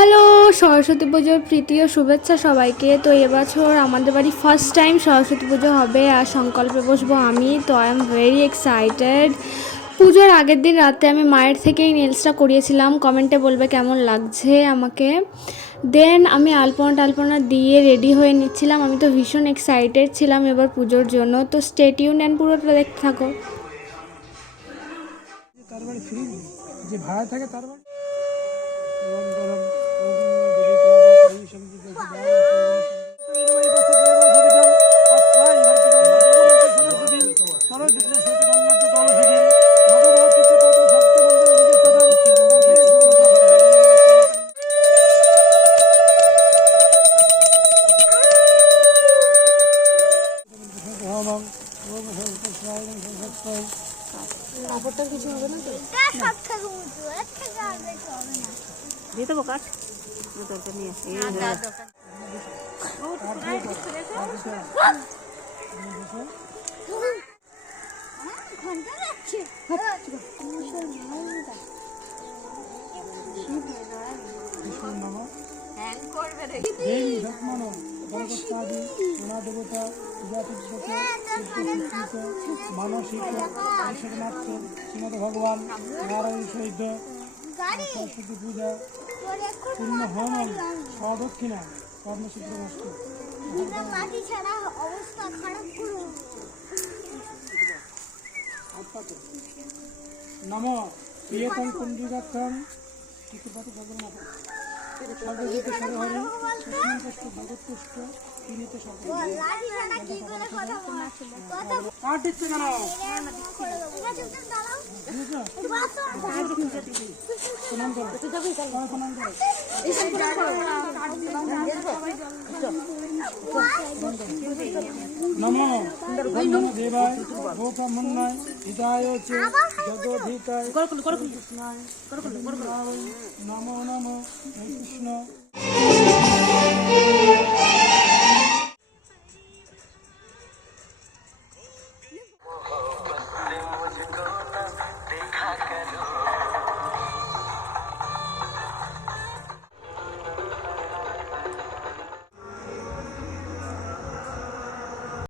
Hello, Saraswati পুজোর প্রীতি ও শুভেচ্ছা সবাইকে। তো এবছর আমাদের বাড়ি ফার্স্ট টাইম সরস্বতী পুজো হবে আর সংকল্পে বসবো আমি। তো আই এম ভেরি এক্সাইটেড। পুজোর আগের দিন রাতে আমি মায়ের থেকেই নেলসটা করিয়েছিলাম। কমেন্টে বলবে কেমন লাগছে আমাকে। দেন আমি আলপনা টালপনা দিয়ে রেডি হয়ে নিচ্ছিলাম। আমি তো ভীষণ এক্সাইটেড ছিলাম এবার পুজোর জন্য। তো স্টে টিউন অ্যান্ড পুরোটা দেখতে থাকো। তার বাড়ি ফ্রি যে ভাড়া থাকে তার বাড়ি কিছু হবে না তো দিয়ে দেবো কাঠ দরকার নিয়ে মানসিক শ্রীমদ ভগবান নারায়ণ সহিত সরস্বতী পূজা পূর্ণ হোম সদক্ষিণা কর্মসূত্র বস্তু নম প্রিয়তম কুঞ্জিকাক্ষম চিত্রপতি ভগবান সর্বজিতে সরহরি কৃষ্ণপুষ্ট ভগৎপুষ্ট তিনিতে সকল কাঠ দিচ্ছে কেন প্রণাম করো প্রণাম করো নমো দেবায় গোকামন্নায় হিতায় চ জগদ্ধিতায় কৃষ্ণায় নমো নমো কৃষ্ণ